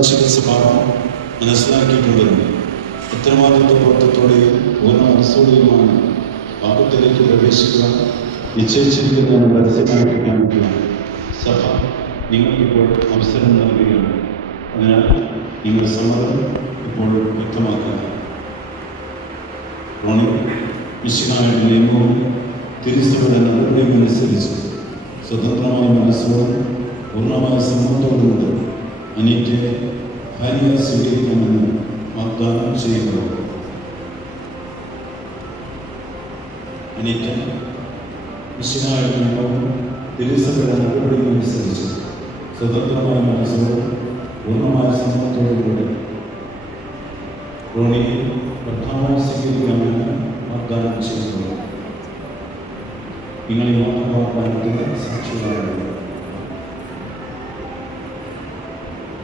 പരിശുദ്ധ സഭ മനസ്സിലാക്കിയിട്ടുണ്ടെന്ന് ഉത്തരവാദിത്വ ബോധത്തോടെയും പൂർണ്ണ മനസ്സോടെയുമാണ് പാപത്തിലേക്ക് പ്രവേശിക്കുവാൻ നിശ്ചയിച്ചിരിക്കുന്നതിന് പരസ്യമായി പ്രഖ്യാപിക്കുക. സഭ നിങ്ങൾക്കിപ്പോൾ അവസരം നൽകുകയാണ്. അതിനാൽ നിങ്ങളുടെ സമ്മതം ഇപ്പോൾ വ്യക്തമാക്കുക. റോണി മിശിഹായുടെ നിയമവും തിരുസഭയുടെ നടപടിയും അനുസരിച്ച് സ്വതന്ത്രമായ മനസ്സോടും പൂർണ്ണമായ സമ്മതത്തോടുകൂടി അനീറ്റയെ ഭാര്യയെ സ്വീകരിക്കാമെന്ന് വാഗ്ദാനം ചെയ്യുന്നു. അനീറ്റ മിശിഹായുടെ നിയമവും തിരുസഭയുടെ നടപടിയും അനുസരിച്ച് സ്വതന്ത്രമായ മനസ്സോടും പൂർണ്ണമായ സമ്മതത്തോടുകൂടി റോണിയെ ഭർത്താവായി സ്വീകരിക്കാമെന്ന് വാഗ്ദാനം ചെയ്യുന്നു. നിങ്ങൾ ഈ വാഗ്ദാനത്തിന്റെ സാക്ഷികളാണ്.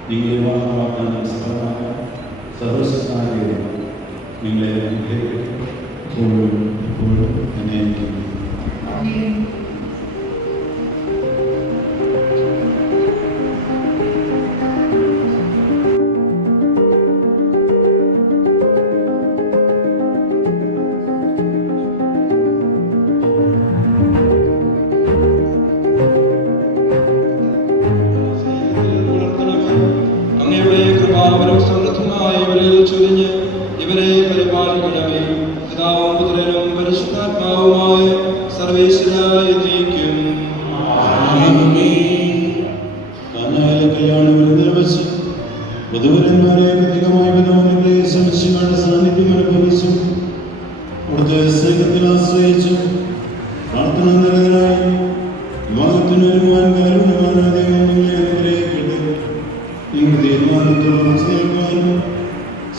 നിങ്ങൾ ഈ വാഗ്ദാനം സഫലമാക്കാൻ സർവശക്തനായ നിങ്ങളെ എപ്പോഴും എപ്പോഴും അന്വേഷിക്കുന്നു. ഇവരെ പരിപാലിക്കണമേ. പിതാവും പുത്രനും പരിശുദ്ധാത്മാവുമായ സർവേശ്വരായ നീക്കും. വധുവരന്മാരെ പ്രത്യേകമായ വിധവങ്ങളുടെ സംശയങ്ങളുടെ സാന്നിധ്യം അനുഭവിച്ചു. അവിടുത്തെ സ്നേഹത്തിൽ ആശ്രയിച്ചു പ്രാർത്ഥന നിരതരായി വിവാഹത്തിനൊരുങ്ങുവാൻ കാരണമായ ദൈവം നിങ്ങളെ അനുഗ്രഹിക്കട്ടെ. നിങ്ങളുടെ തീരുമാനത്തോട് ഉറച്ചു നിൽക്കുവാനും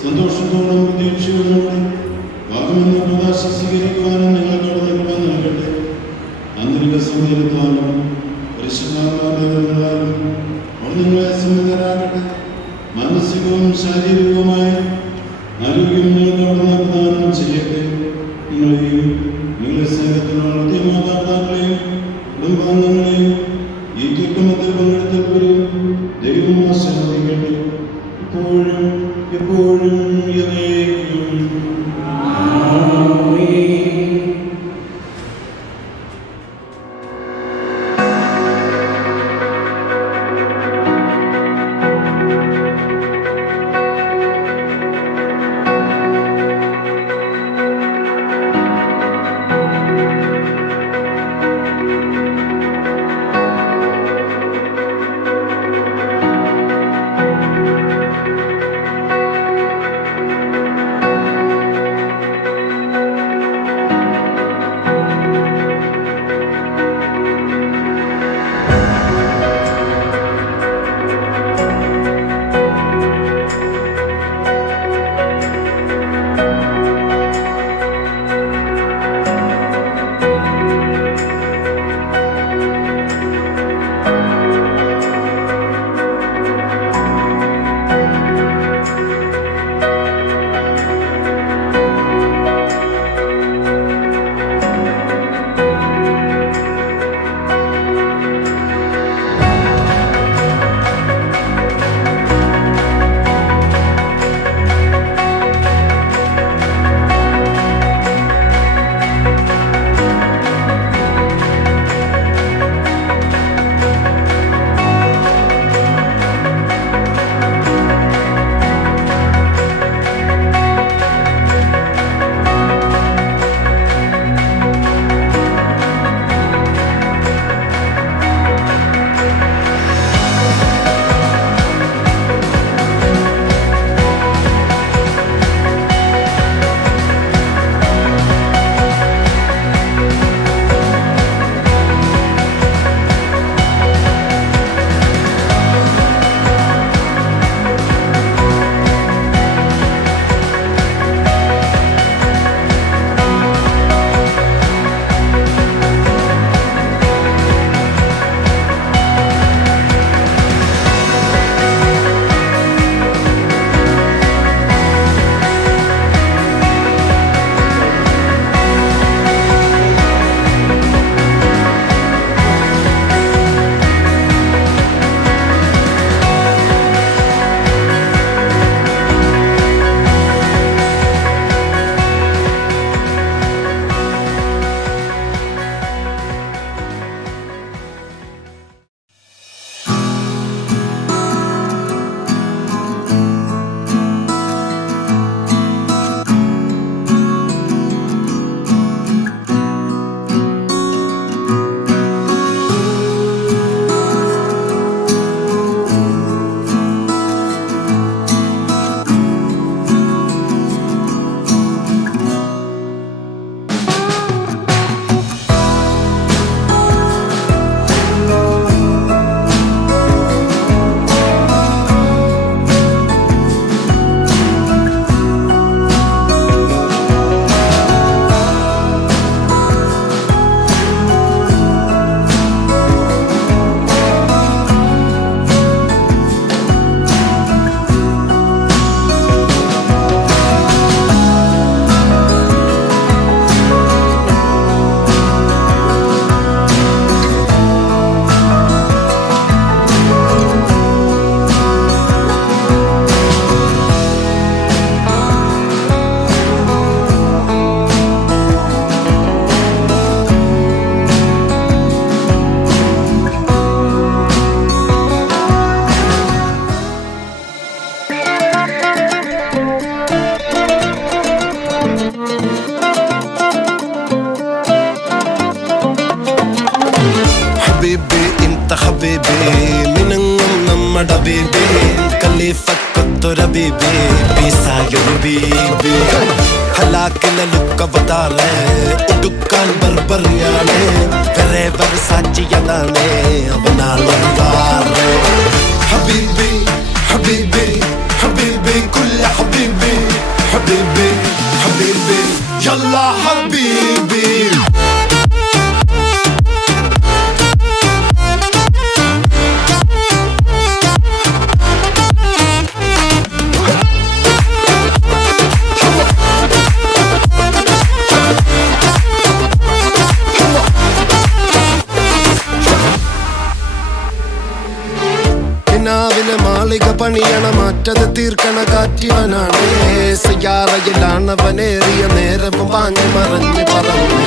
സന്തോഷത്തോടും പ്രതീക്ഷയോടും ഭാഗമെന്ന പ്രകാശ സ്വീകരിക്കുവാനും നിങ്ങൾ കടന്നു നൽകട്ടെ. ആന്തരിക സൗകര്യത്താലും പരിശുദ്ധാത്മാവിനാലും അവർ നിങ്ങളെ സമ്മതരാകട്ടെ. മാനസികവും ശാരീരികവുമായ ആരോഗ്യം നിങ്ങൾക്ക് അവിടെ പ്രദാനം ചെയ്യട്ടെ. നിങ്ങളെയും നിങ്ങളുടെ സ്നേഹത്തിനുള്ള മാതാപിതാക്കളെയും കുടുംബാംഗങ്ങളെയും ഈ തിരുക്കമത്തിൽ പങ്കെടുത്തവരെയും ദൈവം ആശീർവദിക്കട്ടെ. ഇപ്പോഴും എപ്പോഴും എന്നേക്കും. ഹബീബി മിനുങ്ങും നമ്മുടെ ബീബി ഖലീഫക്കൊത്തൊരു ബീബി പീസായൊരു ബീബി ഹലാക്കിലെ ലുക്കവതാറ് ഉടുക്കാൻ ബർബറിയാണ് വെറേവർ സാക്ഷിയതാണ് അവനാളൊരുവാറ് ഹബീബി ഹബീബി ഹബീബി കുല്ല ഹബീബി ഹബീബി ഹബീബി യല്ലാ ഹബീബി മാളിക പണിയണ മാറ്റത് തീർക്കണ കാറ്റിവനാണ് സയ്യാറയിലാണവനേറിയ നേരവും പാഞ്ഞു മറഞ്ഞു പറന്ന്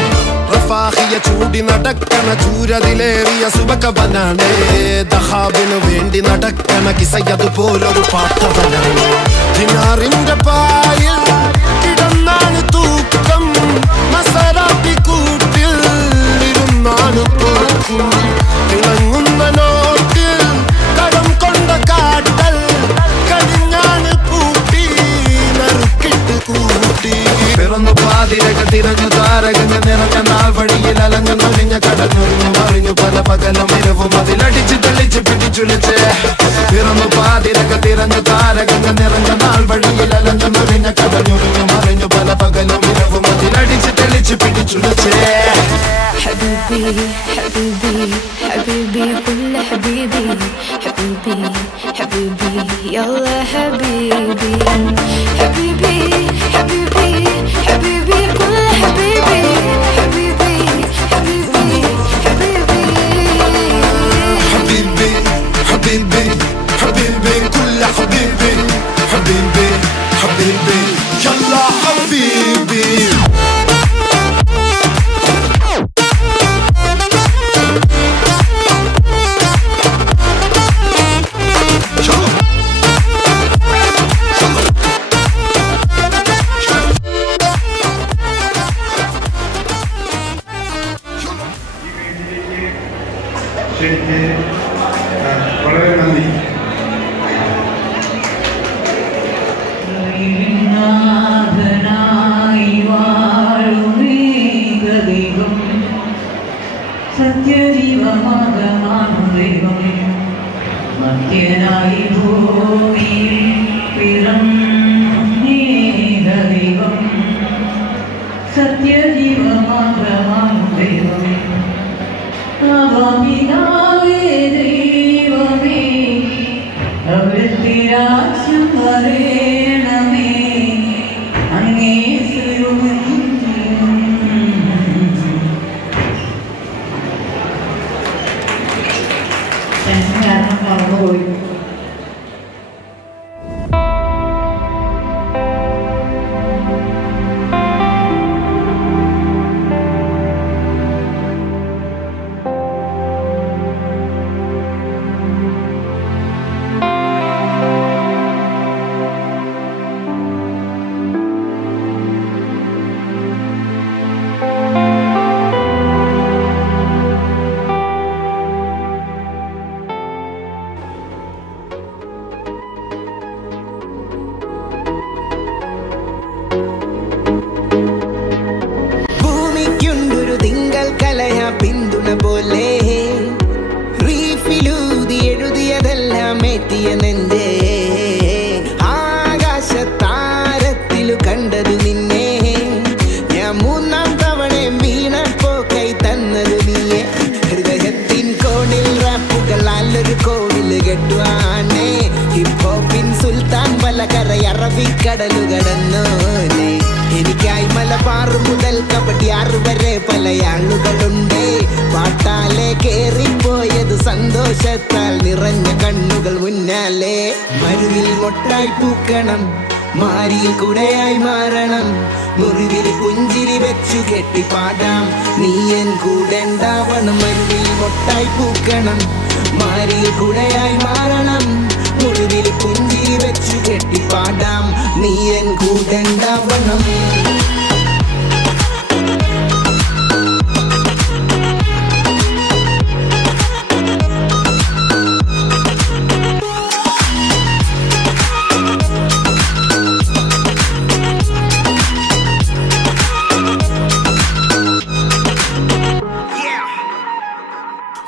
റഫാഹിയ ചൂടി നടക്കണ ചൂരതിലേറിയ സുബകവനാണ് ദഹാബിനു വേണ്ടി നടക്കണ കിസയതുപോലൊരു പാട്ടവനാണ് ദിനാറിന്റെ പായിൽ കിടന്നാണ് തൂക്കം മസറാത്തി കൂട്ടിൽ ഇരുന്നാണ് പോക്കും തിളങ്ങുന്ന നോട്ടിൽ കടം കൊണ്ട കാട്ടൽ കടിഞ്ഞാണ് പൂട്ടി നറുക്കിട്ട് കൂട്ടി പിറന്നു പാതിരക തിരഞ്ഞു താരകഞ്ഞ നിറഞ്ഞ നാൾ വഴിയിൽ അലങ്ങുന്നൊഴിഞ്ഞ കടഞ്ഞൊഴിഞ്ഞു മറിഞ്ഞു പല പകലും ഇരവും അതിലടിച്ച് തെളിച്ച് പിടിച്ചുലിച്ച് പിറന്നു പാതിരക തിരഞ്ഞു താരകഞ്ഞ നിറഞ്ഞ നാൾ വഴിയിൽ അലങ്ങുന്നൊഴിഞ്ഞ കടഞ്ഞൊഴിഞ്ഞു മറിഞ്ഞു പല പകലും ഇരവും അതിലടിച്ച് തെളിച്ച് പിടിച്ചുലിച്ച് حبيبي حبيبي حبيبي كل حبيبي حبيبي حبيبي يلا حبيبي حبيبي حبيبي حبيبي كل حبيبي حبيبي حبيبي حبيبي حبيبي حبيبي حبيبي كل حبيبي حبيبي حبيبي يلا حبيبي വളരെ നന്ദി. സത്യജീവമാകമാണു ദൈവം മധ്യനായി ഭൂമിയിൽ പിറന്നേക ദൈവം സത്യജീവമാകമാണു ദൈവം ആവാമിനാവേ ദൈവമേ അവിടുത്തെ രാജ്യം വരേണമേ അങ്ങേ കാരണം മറന്നുപോയി. ആകാശത്താരത്തിലു കണ്ടതു നിന്നെ ഞാൻ മൂന്നാം തവണ വീണപ്പോ കൈ തന്നതു നീയെ ഹൃദയത്തിൻ കോണിൽ റാപ്പുകളാലൊരു കോവില് കെട്ടുവാനേ ഹിപ്ഹോപ്പിൻ സുൽത്താൻ പലകര അറബിക്കടലു കടന്നോനെ എനിക്കായി മലബാർ മുതൽ കബഡിയാർ വരെ പല ആളുകളുണ്ട് പാട്ടാലെ കേറിപ്പോയത് സന്തോഷത്താൽ നിറഞ്ഞ കണ്ണുകൾ മുന്നാലെ മരുവിൽ മൊട്ടായി പൂക്കണം മാരിയിൽ കുടയായി മാറണം മുറിവിൽ പുഞ്ചിരി വെച്ചു കെട്ടി പാടാം നീയൻ കൂടെ ഉണ്ടാവണം മരുവിൽ മൊട്ടായി പൂക്കണം മാരിയിൽ കുടയായി മാറണം മുറിവിൽ പുഞ്ചിരി വെച്ചു കെട്ടി പാടാം നീയൻ കൂടെ ഉണ്ടാവണം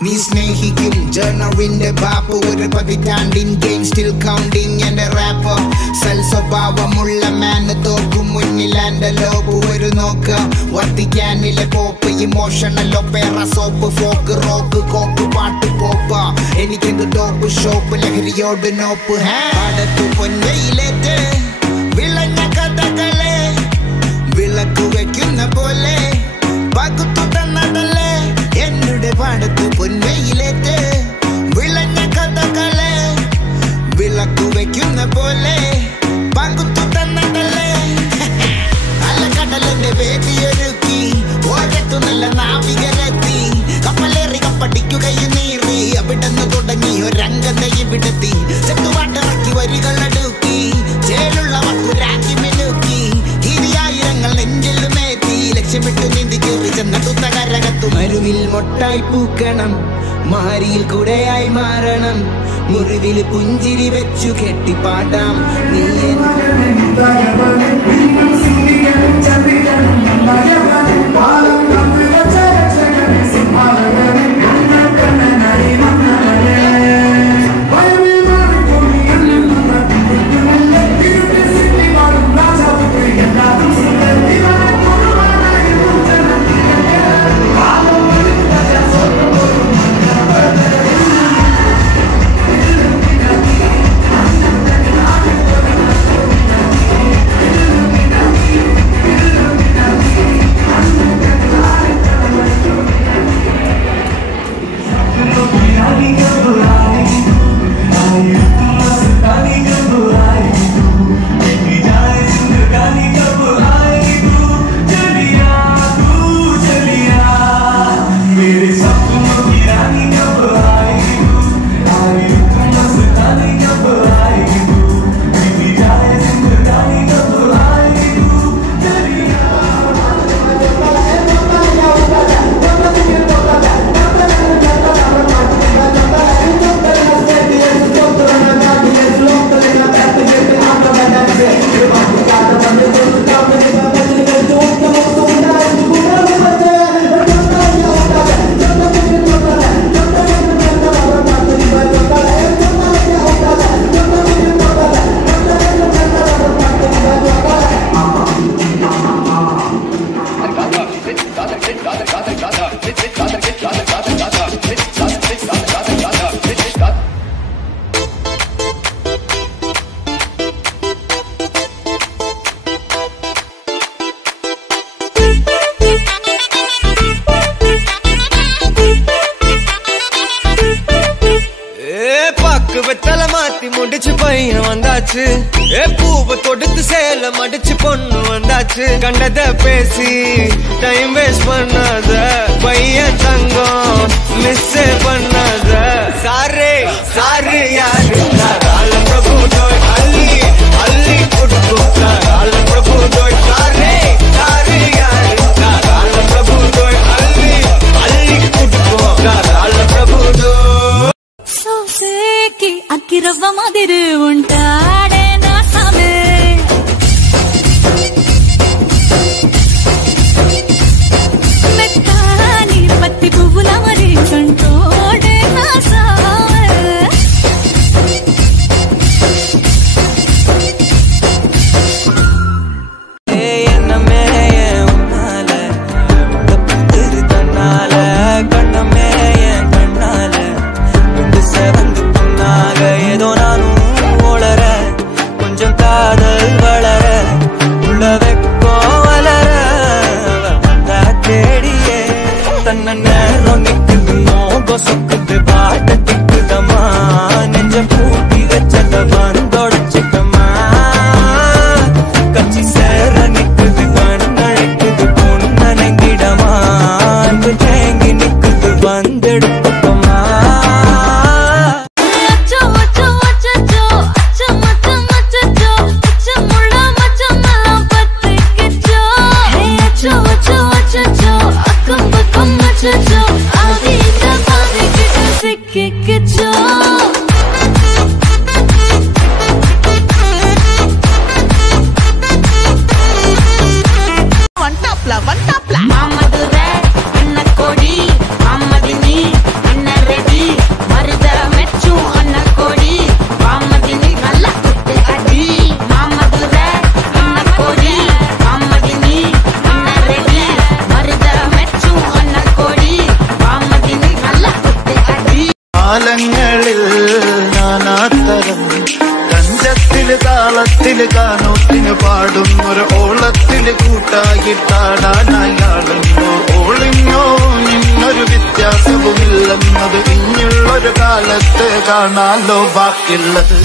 നീ സ്നേഹിക്കും ജേണറിന്റെ ബാപ്പ് ഒരു പതിറ്റാണ്ടിൻ ഗെയിം സ്റ്റിൽ കൗണ്ടിങ് എന്റെ റാപ്പ് സെൽ സ്വഭാവമുള്ള മാന് തോക്കും മുന്നിൽ എന്റെ ലോബ് ഒരു നോക്ക് വർദ്ധിക്കാനിലെ pop emotional opera soap folk rock coke പാട്ട് പോപ്പ് എനിക്കെന്ത് ഡോപ്പ് ഷോപ്പ് ലഹരിയോട് നോപ്പ് പാടത്തു പൊന്നയിലേറ്റ് വിളഞ്ഞ കഥകളെ വിളക്കു വെക്കുന്ന പോലെ പകുത്തു തന്നതല്ലേ എന്നുടെ പാടത്തു പൊന്നയിലേറ്റ് വിളഞ്ഞ കഥകളെ വിളക്കു വെക്കുന്ന പോലെ പകുത്തു തന്നതല്ലേ അലക്കടലിന്റെ വേദിയൊരുക്കി ഓരത്തു നല്ല നാവികരെത്തി കപ്പലേറി കപ്പടിക്കുകയും നീറി അവിടെന്ന് തുടങ്ങി ഒരംഗതയും വിടത്തി ചെത്തുപാട്ടിറക്കി വരികളടുക്കി ചേലുള്ള വക്കുരാക്കി മെനുക്കി ഗിരിയായിരങ്ങൾ നെഞ്ചിലുമേറ്റി ലക്ഷ്യമിട്ടു നീന്തി കയറി ചെന്നതു തകരകത്തു മരുവിൽ മൊട്ടായി പൂക്കണം മാരിയിൽ കൂടെയായി മാറണം മുറിവിൽ പുഞ്ചിരി വെച്ചു കെട്ടിപ്പാടാം നീ பூவை கொடுத்து சேலம் அடிச்சு பொண்ணு வந்தாச்சு கண்டத பேசி டைம் வேஸ்ட் பண்ணாத பையன் தங்கம் மிஸ் பண்ணாத சாரே சாரு யாரு ஆல பிரபு டோய் அள்ளி அள்ளி குடுக்கு ஆல பிரபு டோய் சாரே சாரு யாரு ஆல பிரபு டோய் அள்ளி அள்ளி குடுக்கு ஆல பிரபு டோய் சோசேக்கி அக்கிரவ மாதிரி உண்டாடே I'll be the താളത്തില് ഗാനത്തിന് പാടും ഒരു ഓളത്തില് കൂട്ടായിട്ടാടാനയാളുന്നോ ഓളിഞ്ഞോ നിന്നൊരു വ്യത്യാസവുമില്ലെന്നത് ഇനിയുള്ളൊരു കാലത്ത് കാണാലോ ബാക്കിയുള്ളത്.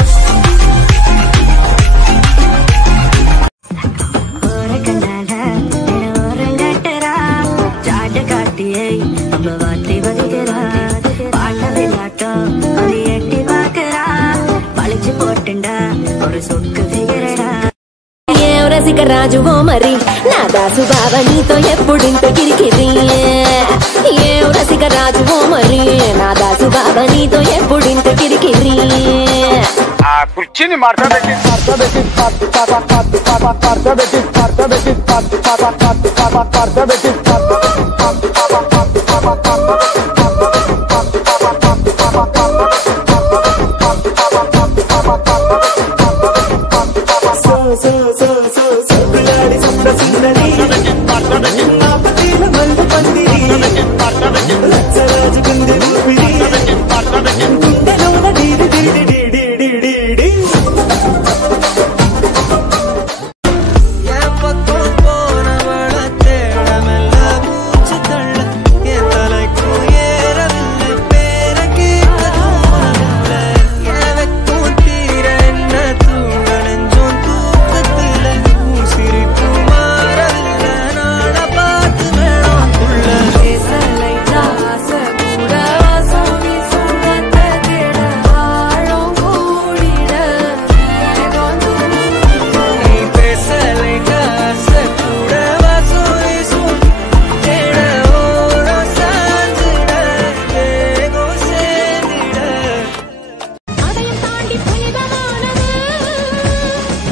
రాజువో మరి నా దాసు బాబా నీతో ఎప్పుడింత కిరికిరి ఏ రసిక రాజువో మరి నా దాసు బాబా నీతో ఎప్పుడింత కిరికిరి ఆ కుర్చీని మార్చబెట్టి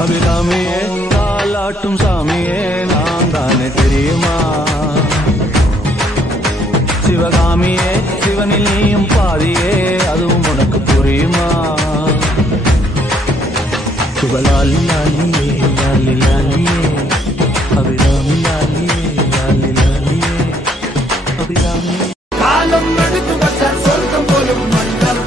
அபிராமியே தாலாட்டும் சாமியே நான் தானே தெரியுமா சிவகாமியே சிவனில் நீயும் பாதியே அதுவும் உனக்கு புரியுமா சிவலாலி லாலியே லாலி லாலியே அபிராமி லாலியே லாலி லாலியே அபிராமி காலம் எடுத்து வந்த சொர்க்கம் போலும் மன்னர்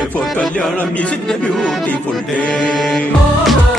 Kalyaanam is a beautiful day.